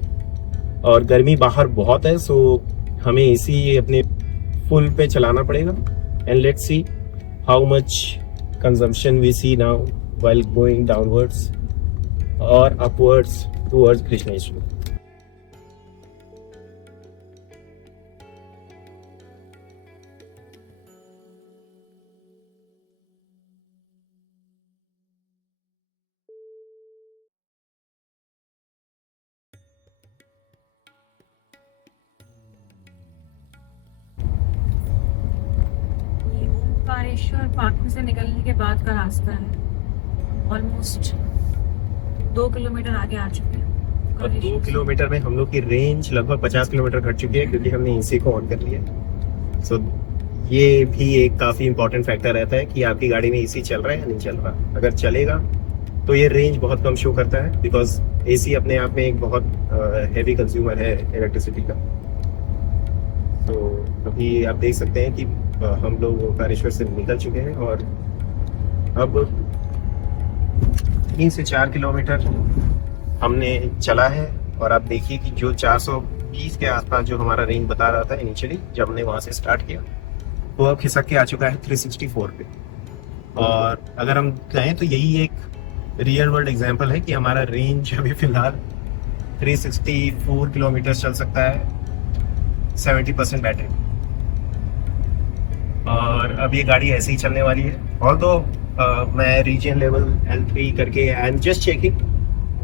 और गर्मी बाहर बहुत है, सो हमें एसी अपने फुल पे चलाना पड़ेगा। And let's see how much consumption we see now while going downwards और upwards towards Krishneshwar. Omkareshwar parking से निकलने के बाद का रास्ता है। ऑलमोस्ट 2 किलोमीटर आगे आ चुके हैं। और 2 किलोमीटर में हम लोग की रेंज लगभग 50 किलोमीटर घट चुकी है, क्योंकि हमने एसी को ऑन कर लिया। सो ये भी एक काफी इंपॉर्टेंट फैक्टर रहता है कि आपकी गाड़ी में एसी चल रहा है या नहीं चल रहा। अगर चलेगा तो ये रेंज बहुत कम शो करता है, बिकॉज एसी अपने आप में एक बहुत हैवी कंज्यूमर है इलेक्ट्रिसिटी का। तो अभी आप देख सकते हैं कि हम लोग ओमकारेश्वर से निकल चुके हैं और अब 3 से 4 किलोमीटर हमने चला है। और आप देखिए कि जो 420 के आसपास जो हमारा रेंज बता रहा था इनिशियली जब हमने वहां से स्टार्ट किया, वो अब खिसक के आ चुका है 364 पे। और अगर हम कहें तो यही एक रियल वर्ल्ड एग्जांपल है कि हमारा रेंज अभी फिलहाल 364 किलोमीटर चल सकता है 70% बैटरी। और अब ये गाड़ी ऐसे ही चलने वाली है। और तो मैं रीजन लेवल L3 करके आई एम जस्ट चेकिंग,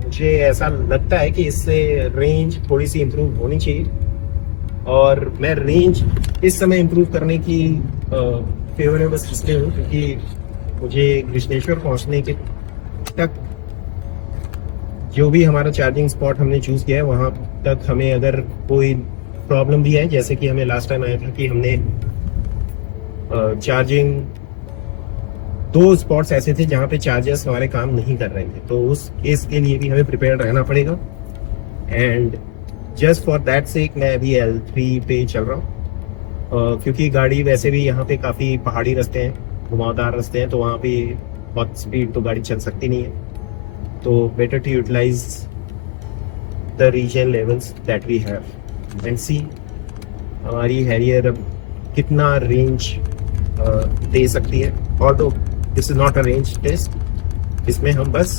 मुझे ऐसा लगता है कि इससे रेंज थोड़ी सी इम्प्रूव होनी चाहिए। और मैं रेंज इस समय इम्प्रूव करने की फेवरेबल इसलिए हूँ क्योंकि मुझे कृष्णेश्वर पहुँचने के तक जो भी हमारा चार्जिंग स्पॉट हमने चूज किया है वहाँ तक हमें अगर कोई प्रॉब्लम भी है, जैसे कि हमें लास्ट टाइम आया था कि हमने चार्जिंग 2 स्पॉट्स ऐसे थे जहाँ पे चार्जर्स हमारे काम नहीं कर रहे थे, तो उस केस के लिए भी हमें प्रिपेयर रहना पड़ेगा। And just for that sake मैं अभी L3 पे चल रहा हूँ, क्योंकि गाड़ी वैसे भी यहाँ पे काफ़ी पहाड़ी रास्ते हैं, घुमावदार रास्ते हैं, तो वहाँ पे बहुत स्पीड तो गाड़ी चल सकती नहीं है। तो better to utilise the regen levels that we have and see हमारी हैरियर अब कितना रेंज दे सकती है। और तो this is not a range test, इसमें हम बस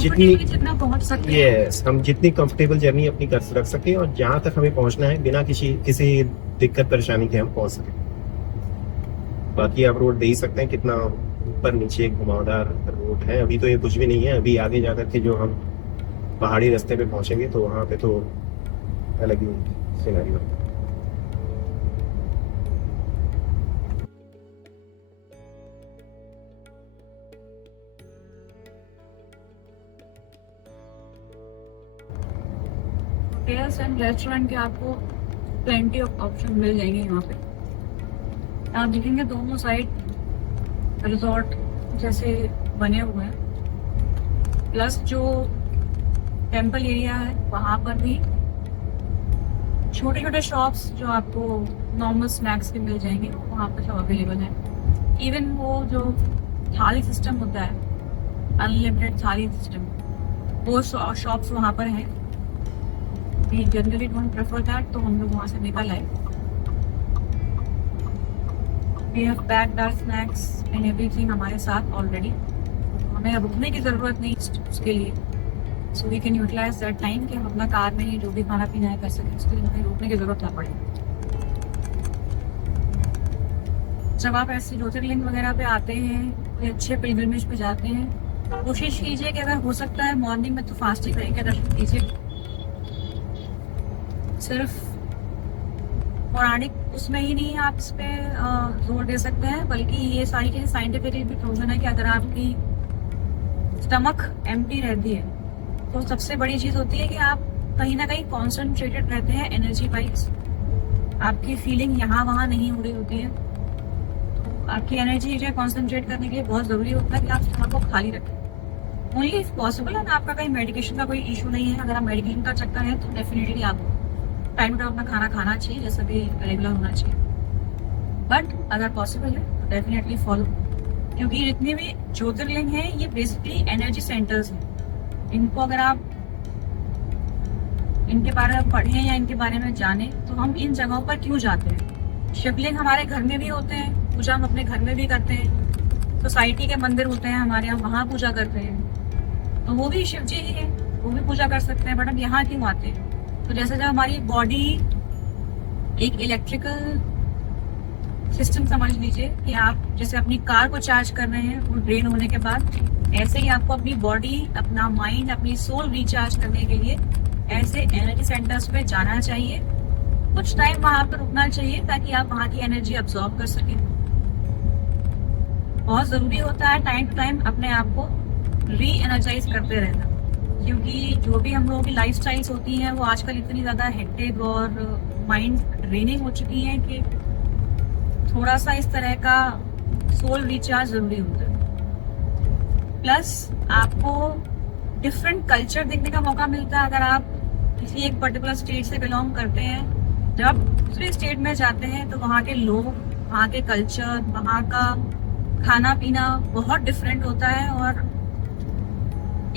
जितना पहुंच सकते हैं, यस, हम जितनी कंफर्टेबल जर्नी अपनी कर रख सके और जहां तक हमें पहुंचना है बिना किसी दिक्कत परेशानी के हम पहुंच सके। बाकी आप रोड दे ही सकते हैं कितना ऊपर नीचे घुमावदार रोड है। अभी तो ये कुछ भी नहीं है, अभी आगे जाकर के जो हम पहाड़ी रास्ते पे पहुंचेंगे तो वहां पे तो अलग ही सिनेरियो है। होटल्स एंड रेस्टोरेंट के आपको प्लेंटी ऑफ ऑप्शन मिल जाएंगे यहाँ पे। आप देखेंगे दोनों साइड रिजॉर्ट जैसे बने हुए हैं, प्लस जो टेम्पल एरिया है वहाँ पर भी छोटे छोटे शॉप्स जो आपको नॉर्मल स्नैक्स के मिल जाएंगे वहाँ पर सब अवेलेबल है। इवन वो जो थाली सिस्टम होता है, अनलिमिटेड थाली सिस्टम, वो शॉप्स वहाँ पर हैं। We generally don't prefer that, तो हम लोग वहाँ से निकल आए। We have packed our snacks and everything हमारे साथ ऑलरेडी, हमें अब रुकने की ज़रूरत नहीं उसके लिए। So we can utilise that time कि हम अपना कार में ही जो भी खाना पीना है कर सकें, उसके लिए हमें रुकने की ज़रूरत ना पड़े। जब आप ऐसे ज्योतिर्लिंग वगैरह पे आते हैं या अच्छे पिलग्रिमेज पे जाते हैं, कोशिश कीजिए कि अगर हो सकता है मॉर्निंग में तो फास्टिंग रह के दर्शन कीजिए। सिर्फ पौराणिक उसमें ही नहीं आप इस पे जोर दे सकते हैं, बल्कि ये सारी चीज़ें साइंटिफिकली भी प्रूवन है कि अगर आपकी स्टमक एम्प्टी रहती है तो सबसे बड़ी चीज़ होती है कि आप कहीं ना कहीं कॉन्सेंट्रेटेड रहते हैं एनर्जी वाइज। आपकी फीलिंग यहाँ वहाँ नहीं हो रही होती है। आपकी एनर्जी जो कॉन्सेंट्रेट करने के लिए बहुत ज़रूरी होता है कि आप स्टमक को खाली रखें। ओनली इफ पॉसिबल है ना, आपका कहीं मेडिकेशन का कोई इशू नहीं है, अगर आप मेडिकेशन का चक्कर है तो डेफिनेटली आपको टाइम टू टाइम अपना खाना खाना चाहिए, जैसा भी रेगुलर होना चाहिए। बट अगर पॉसिबल है तो डेफिनेटली फॉलो, क्योंकि जितने भी ज्योतिर्लिंग हैं ये बेसिकली एनर्जी सेंटर्स हैं। इनको अगर आप इनके बारे में पढ़ें या इनके बारे में जानें तो हम इन जगहों पर क्यों जाते हैं। शिवलिंग हमारे घर में भी होते हैं, पूजा हम अपने घर में भी करते हैं। सोसाइटी के मंदिर होते हैं हमारे यहाँ, वहाँ पूजा करते हैं, तो वो भी शिव जी ही है, वो भी पूजा कर सकते हैं। बट हम यहाँ क्यों आते हैं? तो जैसे जब हमारी बॉडी एक इलेक्ट्रिकल सिस्टम समझ लीजिए कि आप जैसे अपनी कार को चार्ज कर रहे हैं वो ड्रेन होने के बाद, ऐसे ही आपको अपनी बॉडी, अपना माइंड, अपनी सोल रिचार्ज करने के लिए ऐसे एनर्जी सेंटर्स पे जाना चाहिए। कुछ टाइम वहाँ पर रुकना चाहिए ताकि आप वहाँ की एनर्जी अब्सॉर्ब कर सकें। बहुत ज़रूरी होता है टाइम टू टाइम अपने आप को री एनर्जाइज करते रहना, क्योंकि जो भी हम लोगों की लाइफ स्टाइल्स होती हैं वो आजकल इतनी ज़्यादा हेक्टिक और माइंड ड्रेनिंग हो चुकी हैं कि थोड़ा सा इस तरह का सोल रिचार्ज ज़रूरी होता है। प्लस आपको डिफरेंट कल्चर देखने का मौका मिलता है। अगर आप किसी एक पर्टिकुलर स्टेट से बिलोंग करते हैं, जब आप दूसरे स्टेट में जाते हैं तो वहाँ के लोग, वहाँ के कल्चर, वहाँ का खाना पीना बहुत डिफरेंट होता है और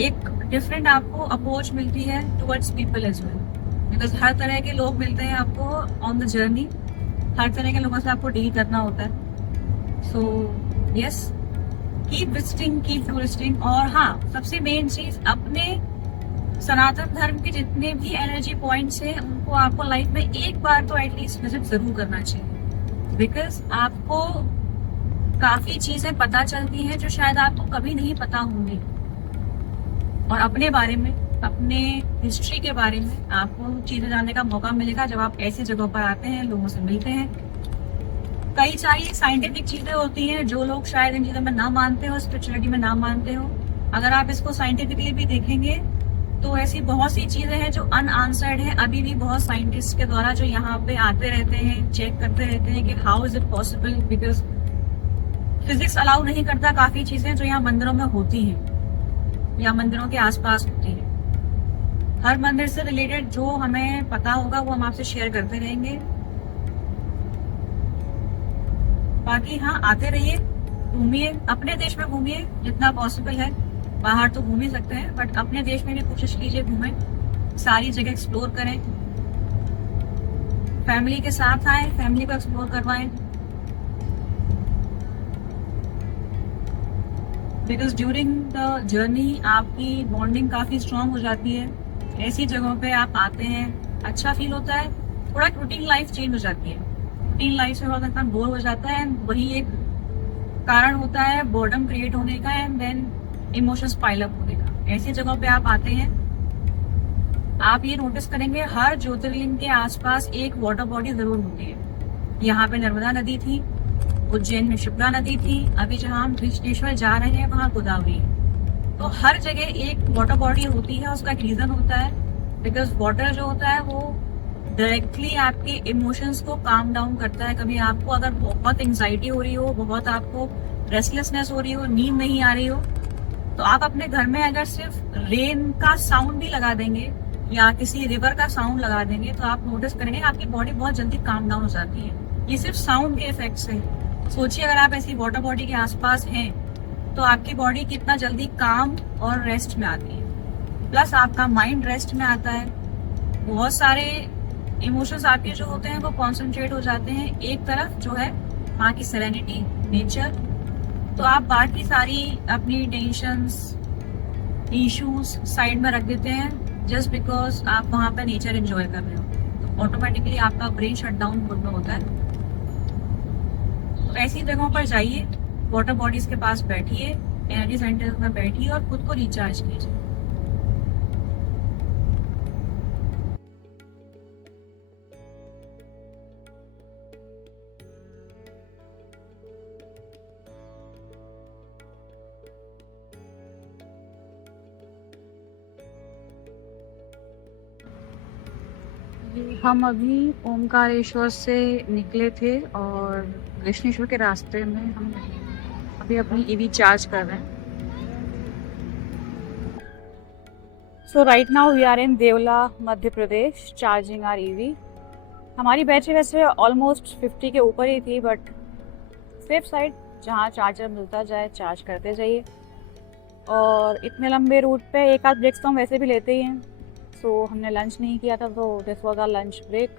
एक डिफरेंट आपको अप्रोच मिलती है towards people as well, because हर तरह के लोग मिलते हैं आपको ऑन द जर्नी, हर तरह के लोगों से आपको डील करना होता है। So yes, keep visiting, keep touristing. और हाँ, सबसे मेन चीज, अपने सनातन धर्म के जितने भी एनर्जी पॉइंट्स हैं उनको आपको लाइफ में एक बार तो एटलीस्ट विजिट जरूर करना चाहिए, बिकॉज आपको काफी चीजें पता चलती हैं जो शायद आपको कभी नहीं पता होंगी। और अपने बारे में, अपने हिस्ट्री के बारे में आपको चीजें जानने का मौका मिलेगा जब आप ऐसी जगहों पर आते हैं, लोगों से मिलते हैं। कई सारी साइंटिफिक चीजें होती हैं जो लोग शायद इन चीजों में ना मानते हो, स्पिरिचुअलिटी में ना मानते हो। अगर आप इसको साइंटिफिकली भी देखेंगे तो ऐसी बहुत सी चीजें हैं जो अनआंसर्ड हैं अभी भी, बहुत साइंटिस्ट के द्वारा, जो यहाँ पे आते रहते हैं, चेक करते रहते हैं कि how is it possible, because physics allow नहीं करता काफी चीजें जो यहाँ मंदिरों में होती हैं या मंदिरों के आसपास होती हैं। हर मंदिर से रिलेटेड जो हमें पता होगा वो हम आपसे शेयर करते रहेंगे। बाकी हाँ, आते रहिए, घूमिए, अपने देश में घूमिए जितना पॉसिबल है। बाहर तो घूम ही सकते हैं, बट अपने देश में भी कोशिश कीजिए घूमें, सारी जगह एक्सप्लोर करें, फैमिली के साथ आए, फैमिली को एक्सप्लोर करवाएं। बिकॉज ड्यूरिंग द जर्नी आपकी बॉन्डिंग काफ़ी स्ट्रांग हो जाती है। ऐसी जगहों पे आप आते हैं, अच्छा फील होता है, थोड़ा रूटीन लाइफ चेंज हो जाती है। रूटीन लाइफ से थोड़ा इंसान बोर हो जाता है, वही एक कारण होता है बोर्डम क्रिएट होने का and then emotions pile up होने का। ऐसी जगहों पे आप आते हैं, आप ये नोटिस करेंगे हर ज्योतिर्लिंग के आसपास एक वाटर बॉडी जरूर होती है। यहाँ पे नर्मदा नदी थी, उज्जैन में शिप्रा नदी थी, अभी जहाँ हम ऋषिकेश्वर जा रहे हैं वहाँ गोदावरी है। तो हर जगह एक वाटर बॉडी होती है, उसका एक रीजन होता है। बिकॉज वाटर जो होता है वो डायरेक्टली आपके इमोशंस को काम डाउन करता है। कभी आपको अगर बहुत एंजाइटी हो रही हो, बहुत आपको रेस्टलेसनेस हो रही हो, नींद नहीं आ रही हो, तो आप अपने घर में अगर सिर्फ रेन का साउंड भी लगा देंगे या किसी रिवर का साउंड लगा देंगे तो आप नोटिस करेंगे आपकी बॉडी बहुत जल्दी काम डाउन हो जाती है। ये सिर्फ साउंड के इफेक्ट से। सोचिए अगर आप ऐसी वाटर बॉडी के आसपास हैं तो आपकी बॉडी कितना जल्दी काम और रेस्ट में आती है, प्लस आपका माइंड रेस्ट में आता है। बहुत सारे इमोशंस आपके जो होते हैं वो कॉन्सेंट्रेट हो जाते हैं एक तरफ, जो है वहाँ की सेरेनिटी, नेचर। तो आप बाकी सारी अपनी टेंशंस, इश्यूज साइड में रख देते हैं जस्ट बिकॉज आप वहाँ पे नेचर एंजॉय कर रहे हो। तो ऑटोमेटिकली आपका ब्रेन शट डाउन खुद में होता है। तो ऐसी जगहों पर जाइए, वाटर बॉडीज के पास बैठिए, एनर्जी सेंटर्स में बैठिए और खुद को रिचार्ज कीजिए। हम अभी ओमकारेश्वर से निकले थे और कृष्णेश्वर के रास्ते में हम अभी अपनी ईवी चार्ज कर रहे हैं। So right now we are in Devla, Madhya Pradesh, charging our EV. हमारी बैटरी वैसे ऑलमोस्ट 50 के ऊपर ही थी, बट सेफ साइड, जहाँ चार्जर मिलता जाए चार्ज करते जाइए। और इतने लंबे रूट पे एक आध ब्रेक्स तो हम वैसे भी लेते ही हैं। सो हमने लंच नहीं किया था, तो this was our lunch break.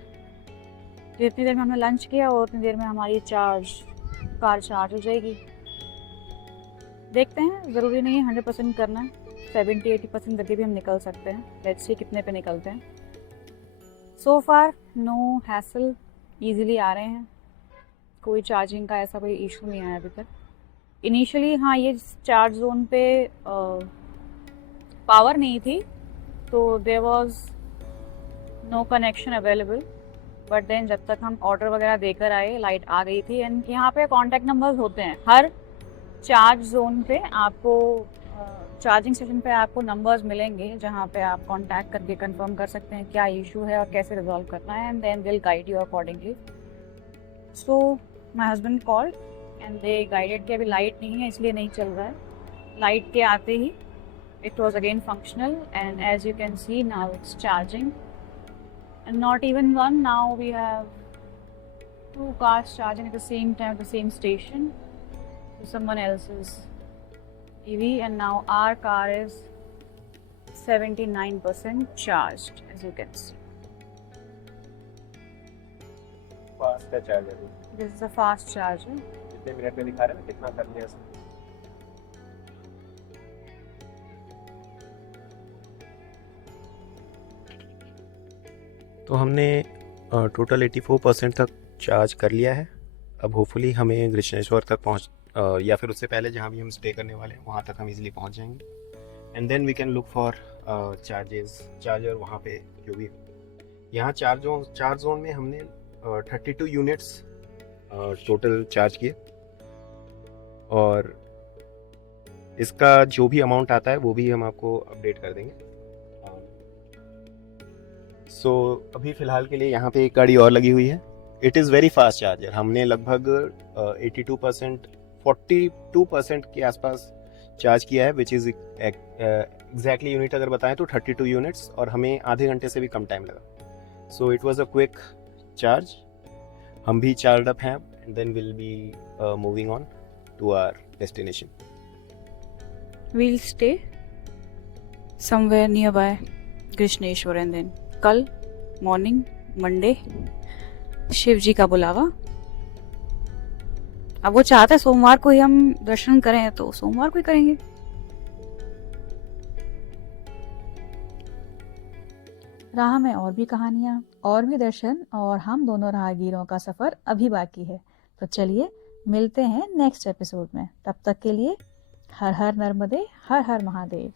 जितनी देर में हमने लंच किया और उतनी देर में हमारी कार चार्ज हो जाएगी। देखते हैं, ज़रूरी नहीं है 100% करना है, 70-80% करके भी हम निकल सकते हैं। लेट्स सी कितने पे निकलते हैं। सो फार नो हैसल, ईजिली आ रहे हैं, कोई चार्जिंग का ऐसा कोई इशू नहीं आया अभी तक। इनिशियली हाँ, ये चार्ज जोन पे पावर नहीं थी, तो there was no connection available. But then जब तक हम ऑर्डर वगैरह देकर आए, लाइट आ गई थी। एंड यहाँ पे कॉन्टैक्ट नंबर्स होते हैं हर चार्ज जोन पे, आपको चार्जिंग स्टेशन पे आपको नंबर्स मिलेंगे जहाँ पे आप कांटेक्ट करके कंफर्म कर सकते हैं क्या इशू है और कैसे रिजॉल्व करना है, and then they will guide you accordingly. So my husband called and they guided कि अभी लाइट नहीं है इसलिए नहीं चल रहा है। लाइट के आते ही it was again functional, and as you can see now it's charging, and not even one, now we have 2 cars charging at the same time at the same station. So someone else's EV, and now our car is 79% charged, as you can see. Fast है charger. This is a fast charger. कितने minute में दिखा रहे हैं, कितना कर लिया इसने? तो हमने टोटल 84% तक चार्ज कर लिया है। अब होपफुली हमें कृष्णेश्वर तक पहुंच या फिर उससे पहले जहां भी हम स्टे करने वाले हैं वहां तक हम इजीली पहुंच जाएंगे। And then we can look for charger वहां पे जो भी। यहाँ चार्ज जोन में हमने 32 यूनिट्स टोटल चार्ज किए, और इसका जो भी अमाउंट आता है वो भी हम आपको अपडेट कर देंगे। सो अभी फ़िलहाल के लिए यहाँ पे एक गाड़ी और लगी हुई है। It is very fast charger. हमने लगभग 82%, 42% के आसपास चार्ज किया है, विच इज़ एग्जैक्टली यूनिट अगर बताएं तो 32 यूनिट्स, और हमें आधे घंटे से भी कम टाइम लगा। So it was a quick charge. हम भी चार्ज अप हैं, and then will be moving on to our destination. We'll stay somewhere nearby Krishneshwar, and then कल मॉर्निंग मंडे शिव जी का बुलावा। अब वो चाहता है सोमवार को ही हम दर्शन करें, तो सोमवार को ही करेंगे। राह में और भी कहानियां, और भी दर्शन, और हम दोनों राहगीरों का सफर अभी बाकी है। तो चलिए मिलते हैं नेक्स्ट एपिसोड में। तब तक के लिए हर हर नर्मदे, हर हर महादेव।